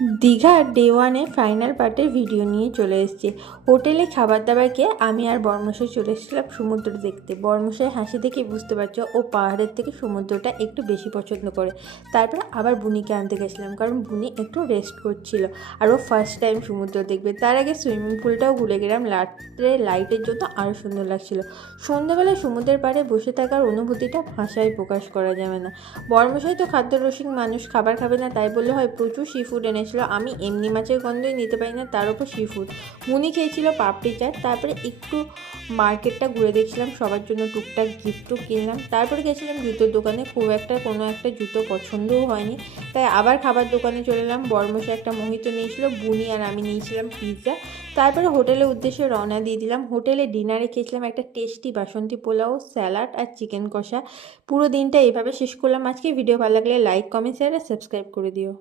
দীঘার ডে ওয়ানের ফাইনাল পার্টের ভিডিও নিয়ে চলে এসেছি। হোটেলে খাবার দাবার খেয়ে আমি আর বর্মশাই চলে এসেছিলাম সমুদ্র দেখতে। বর্মশাই হাসি দেখে বুঝতে পারছো ও পাহাড়ের থেকে সমুদ্রটা একটু বেশি পছন্দ করে। তারপরে আবার বুনিকে আনতে গেছিলাম, কারণ বুনি একটু রেস্ট করছিল আর ও ফার্স্ট টাইম সমুদ্র দেখবে। তার আগে সুইমিং পুলটাও ঘুরে গেলাম, রাত্রে লাইটের জন্য আরও সুন্দর লাগছিল। সন্ধ্যাবেলায় সমুদ্রের পাড়ে বসে থাকার অনুভূতিটা ভাষায় প্রকাশ করা যাবে না। বর্মশাই তো খাদ্যরসিক মানুষ, খাবার খাবে না তাই বললে হয়। প্রচুর সি ফুড এনেছিল, আমি এমনি মাছের গন্ধই নিতে পারি না, তার উপর সি ফুড। মুনি খেয়েছিল পাপড়ি চাট। তারপরে একটু মার্কেটটা ঘুরে দেখছিলাম, সবার জন্য টুকটাক গিফটও কিনলাম। তারপরে গেছিলাম জুতোর দোকানে, খুব একটা কোনো একটা জুতো পছন্দও হয়নি, তাই আবার খাবার দোকানে চলে এলাম। বর্মশাই একটা মোহিতো নিয়েছিল, বুনি আর আমি নিয়েছিলাম পিৎজা। তারপরে হোটেলের উদ্দেশ্যে রওনা দিয়ে দিলাম। হোটেলে ডিনারে খেয়েছিলাম একটা টেস্টি বাসন্তী পোলাও, স্যালাড আর চিকেন কষা। পুরো দিনটা এইভাবে শেষ করলাম। আজকে ভিডিও ভালো লাগলে লাইক, কমেন্ট, শেয়ার আর সাবস্ক্রাইব করে দিও।